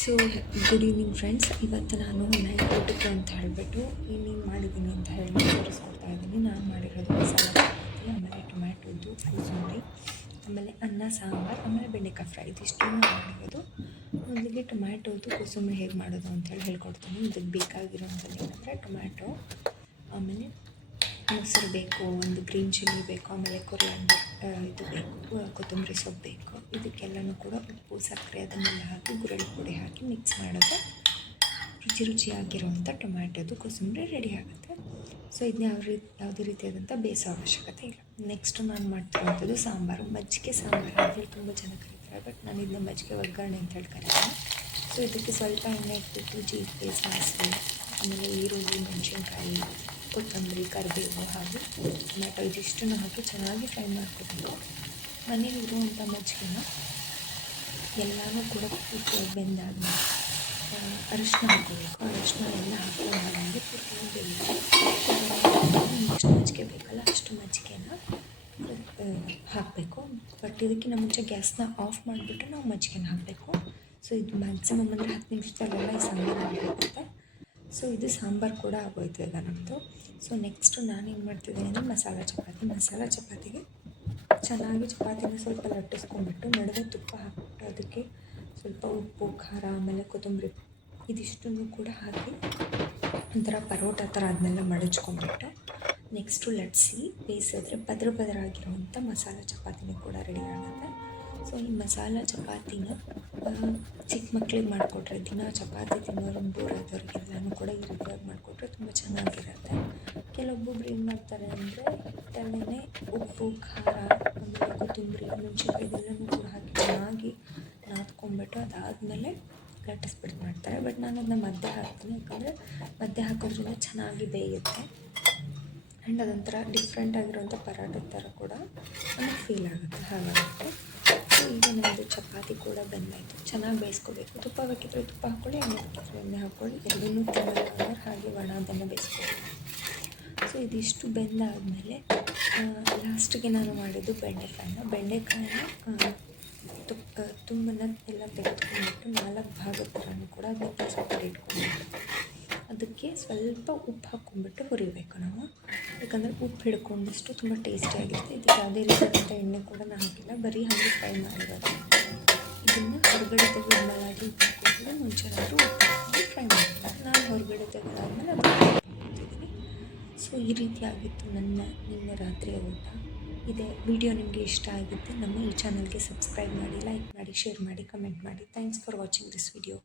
So good evening friends. ಇವತ್ತು ನಾನು night ಊಟಕ್ಕೆ ಅಂತ ಹೇಳಿಬಿಟ್ಟು ಏನೇನು ಮಾಡಿದ್ದೀನಿ ಅಂತ ಹೇಳಿ ತೋರಿಸ್ಕೊಡ್ತಾ ಇದ್ದೀನಿ. ನಾನು ಮಾಡಿರೋದು ಮಸಾಲೆ ಚಪಾತಿ, ಆಮೇಲೆ ಟೊಮ್ಯಾಟೋದು ಕೋಸಂಬರಿ, ಆಮೇಲೆ ಅನ್ನ ಸಾಂಬಾರು, ಆಮೇಲೆ ಬೆಂಡೆಕಾಯಿ ಫ್ರೈ. ಇದಿಷ್ಟನ್ನು ಮಾಡಿರೋದು. ಮೊದಲಿಗೆ ಟೊಮ್ಯಾಟೋದು ಕೋಸಂಬರಿ ಹೇಗೆ ಮಾಡೋದು ಅಂತೇಳಿ ಹೇಳ್ಕೊಡ್ತೀನಿ. ಇದಕ್ಕೆ ಬೇಕಾಗಿರೋಂಥದ್ದು ಏನಂದರೆ ಟೊಮ್ಯಾಟೊ, ಆಮೇಲೆ ಮೊಸರು ಬೇಕು, ಒಂದು ಗ್ರೀನ್ ಚಿಲ್ಲಿ ಬೇಕು, ಆಮೇಲೆ ಕೊರಿಯಾಂಡರ್ ಇದು ಬೇಕು, ಕೊತ್ತಂಬರಿ ಸೊಪ್ಪು ಬೇಕು. ಇದಕ್ಕೆಲ್ಲನೂ ಕೂಡ ಉಪ್ಪು, ಸಕ್ಕರೆ ಅದನ್ನೆಲ್ಲ ಹಾಕಿ ಗುರಳ್ಳಿ ಪುಡಿ ಹಾಕಿ ಮಿಕ್ಸ್ ಮಾಡಿದ್ರೆ ರುಚಿಯಾಗಿರುವಂಥ ಟೊಮ್ಯಾಟೋದು ಕೋಸಂಬರಿ ರೆಡಿ ಆಗುತ್ತೆ. ಸೊ ಇದನ್ನ ಯಾವುದೇ ರೀತಿಯಾದಂಥ ಬೇಯಿಸೋ ಅವಶ್ಯಕತೆ ಇಲ್ಲ. ನೆಕ್ಸ್ಟು ನಾನು ಮಾಡ್ತಿರೋಂಥದ್ದು ಸಾಂಬಾರು, ಮಜ್ಜಿಗೆ ಸಾಂಬಾರು ಅಂತೇಳಿ ತುಂಬ ಜನ ಕರೀತಾರೆ, ಬಟ್ ನಾನು ಇದನ್ನ ಮಜ್ಜಿಗೆ ಒಗ್ಗರಣೆ ಅಂತೇಳಿ ಕರೀತೀನಿ. ಸೊ ಇದಕ್ಕೆ ಸ್ವಲ್ಪ ಎಣ್ಣೆ ಇಟ್ಬಿಟ್ಟು ಜೀರಿಗೆ, ಸಾಸಿವೆ, ಆಮೇಲೆ ಈರುಳ್ಳಿ, ಮೆಣಸಿನ್ಕಾಯಿ, ಕೊತ್ತಂಬರಿ, ಕರಿಬೇವು ಹಾಗೂ ಟೊಮ್ಯಾಟೊ ಇದಿಷ್ಟನ್ನು ಹಾಕಿ ಚೆನ್ನಾಗಿ ಫ್ರೈ ಮಾಡ್ಕೋಬೇಕು. ಮನೇಲಿರುವಂಥ ಮಜ್ಜಿಗೆನ ಎಲ್ಲನೂ ಕೂಡ ಪೂರ್ತಿಯಾಗಿ ಬೆಂದಾದ್ಮೇಲೆ ಅರಿಶಿನ ಹಾಕೋಬೇಕು. ಅರಿಶಿನ ಎಲ್ಲ ಹಾಕೊಂಡಾದ್ಮೇಲೆ ಪೂರ್ತಿಯಾಗಿ ಬೆಂದು ಎಷ್ಟು ಮಜ್ಜಿಗೆ ಬೇಕಲ್ಲ ಅಷ್ಟು ಮಜ್ಜಿಗೆನ ಹಾಕಬೇಕು. ಬಟ್ ಇದಕ್ಕಿಂತ ಮುಂಚೆ ಗ್ಯಾಸ್ನ ಆಫ್ ಮಾಡಿಬಿಟ್ಟು ನಾವು ಮಜ್ಜಿಗೆನ ಹಾಕಬೇಕು. ಸೊ ಇದು ಮ್ಯಾಕ್ಸಿಮಮ್ ಅಂದರೆ 10 ನಿಮಿಷದಲ್ಲೆಲ್ಲ ಈ ಸಾಂಬಾರು ಆಗಿರುತ್ತೆ. ಸೊ ಇದು ಸಾಂಬಾರು ಕೂಡ ಆಗೋಯ್ತು ಈಗ ನಮ್ಮದು. ಸೊ ನೆಕ್ಸ್ಟು ನಾನೇನು ಮಾಡ್ತಿದ್ದೀನಿ ಅಂದರೆ ಮಸಾಲ ಚಪಾತಿಗೆ ಚೆನ್ನಾಗಿ ಚಪಾತಿನ ಸ್ವಲ್ಪ ಲಟ್ಟಿಸ್ಕೊಂಡ್ಬಿಟ್ಟು ನಡುವೆ ತುಪ್ಪ ಹಾಕ್ಬಿಟ್ಟು ಅದಕ್ಕೆ ಸ್ವಲ್ಪ ಉಪ್ಪು, ಖಾರ, ಆಮೇಲೆ ಕೊತ್ತಂಬರಿ ಇದಿಷ್ಟನ್ನು ಕೂಡ ಹಾಕಿ ಒಂಥರ ಪರೋಟ ಥರ ಅದನ್ನೆಲ್ಲ ಮಡಚ್ಕೊಂಡ್ಬಿಟ್ಟು ನೆಕ್ಸ್ಟು ಲಟ್ಟಿಸಿ ಬೇಯಿಸಿದ್ರೆ ಪದರ ಆಗಿರುವಂಥ ಮಸಾಲ ಚಪಾತಿನೂ ಕೂಡ ರೆಡಿ ಆಗುತ್ತೆ. ಸೊ ಈ ಮಸಾಲ ಚಪಾತಿನ ಚಿಕ್ಕ ಮಕ್ಳಿಗೆ ಮಾಡಿಕೊಟ್ರೆ, ದಿನ ಚಪಾತಿ ತಿನ್ನೋರು ಬೋರ್ ಆದವ್ರಿಗೆಲ್ಲನೂ ಕೂಡ ಈ ರೀತಿಯಾಗಿ ಮಾಡಿಕೊಟ್ರೆ ತುಂಬ ಚೆನ್ನಾಗಿರುತ್ತೆ. ಕೆಲವೊಬ್ಬೊಬ್ರು ಏನು ಮಾಡ್ತಾರೆ ಅಂದರೆ ಹಿಟ್ಟಲ್ಲೇ ಉಪ್ಪು, ಖಾರ, ಆಮೇಲೆ ಕೊತ್ತಂಬರಿ, ಮೆಣಸಿನ್ಕಾಯಿ ಇದೆಲ್ಲನೂ ಕೂಡ ಹಾಕಿ ಚೆನ್ನಾಗಿ ನಾದ್ಕೊಂಡ್ಬಿಟ್ಟು ಅದಾದಮೇಲೆ ಲಟ್ಟಿಸ್ಬಿಟ್ಟು ಮಾಡ್ತಾರೆ. ಬಟ್ ನಾನು ಅದನ್ನ ಮಧ್ಯೆ ಹಾಕ್ತೀನಿ, ಯಾಕಂದರೆ ಮಧ್ಯೆ ಹಾಕೋದ್ರಿಂದ ಚೆನ್ನಾಗಿ ಬೇಯುತ್ತೆ ಆ್ಯಂಡ್ ಅದೊಂಥರ ಡಿಫ್ರೆಂಟ್ ಆಗಿರೋಂಥ ಪರಾಟದ ಥರ ಕೂಡ ನಮಗೆ ಫೀಲ್ ಆಗುತ್ತೆ, ಹಾಗಾಗುತ್ತೆ. ಸೊ ಈಗ ನಮ್ಮದು ಚಪಾತಿ ಕೂಡ ಬೆಂದಾಯಿತು. ಚೆನ್ನಾಗಿ ಬೇಯಿಸ್ಕೋಬೇಕು. ತುಪ್ಪ ಬೇಕಿದ್ರೆ ತುಪ್ಪ ಹಾಕ್ಕೊಳ್ಳಿ, ಎಣ್ಣೆ ಬೇಕಿದ್ರೆ ಎಣ್ಣೆ ಹಾಕ್ಕೊಳ್ಳಿ. ಎರಡನ್ನೂ ತಿನ್ನಲ್ಲ ಅಂದರೆ ಹಾಗೆ ಒಣದನ್ನು ಬೇಯಿಸ್ಕೊಳ್ಳಿ. ಸೊ ಇದಿಷ್ಟು ಬೆಂದಾದಮೇಲೆ ಲಾಸ್ಟಿಗೆ ನಾನು ಮಾಡಿದ್ದು ಬೆಂಡೆಕಾಯಿನ ತುಂಬನ ಎಲ್ಲ ತೆಗೆದುಕೊಂಡ್ಬಿಟ್ಟು 4 ಭಾಗದ ಥರನೂ ಕೂಡ ಅದಕ್ಕೆ ಸಪರೇಟ್ ಇಟ್ಕೊಂಡ್ಬಿಟ್ಟು ಅದಕ್ಕೆ ಸ್ವಲ್ಪ ಉಪ್ಪು ಹಾಕ್ಕೊಂಡ್ಬಿಟ್ಟು ಹುರಿಬೇಕು ನಾವು. ಯಾಕಂದರೆ ಉಪ್ಪು ಹಿಡ್ಕೊಂಡಷ್ಟು ತುಂಬ ಟೇಸ್ಟಿಯಾಗಿರುತ್ತೆ. ಇದಕ್ಕೆ ಯಾವುದೇ ರೀತಿಯಾದಂಥ ಎಣ್ಣೆ ಕೂಡ ನಾನು ಹಾಕಿಲ್ಲ, ಬರೀ ಹಾಗೆ ಫ್ರೈ ಮಾಡಿರೋದು. ಇದನ್ನು ಹೊರಗಡೆ ತೆಗೆದಾಗಿ ಉಪ್ಪು ಹಾಕ್ಕೊಂಡು ಮುಂಚೆನಾದರೂ ಉಪ್ಪು ಹಾಕಿ ಫ್ರೈ ಮಾಡ್ತೀನಿ. ನಾನು ಹೊರಗಡೆ ತೆಗೆದಾದ್ಮೇಲೆ ಅದನ್ನು ಹಾಕ್ಕೊತಿದ್ದೀನಿ. ಸೊ ಈ ರೀತಿಯಾಗಿತ್ತು ನಿನ್ನೆ ರಾತ್ರಿಯ ಊಟ. ಇದೇ ವಿಡಿಯೋ ನಿಮಗೆ ಇಷ್ಟ ಆಗಿದ್ದರೆ ನಮ್ಮ ಈ ಚಾನಲ್ಗೆ ಸಬ್ಸ್ಕ್ರೈಬ್ ಮಾಡಿ, ಲೈಕ್ ಮಾಡಿ, ಶೇರ್ ಮಾಡಿ, ಕಮೆಂಟ್ ಮಾಡಿ. Thanks for watching this video.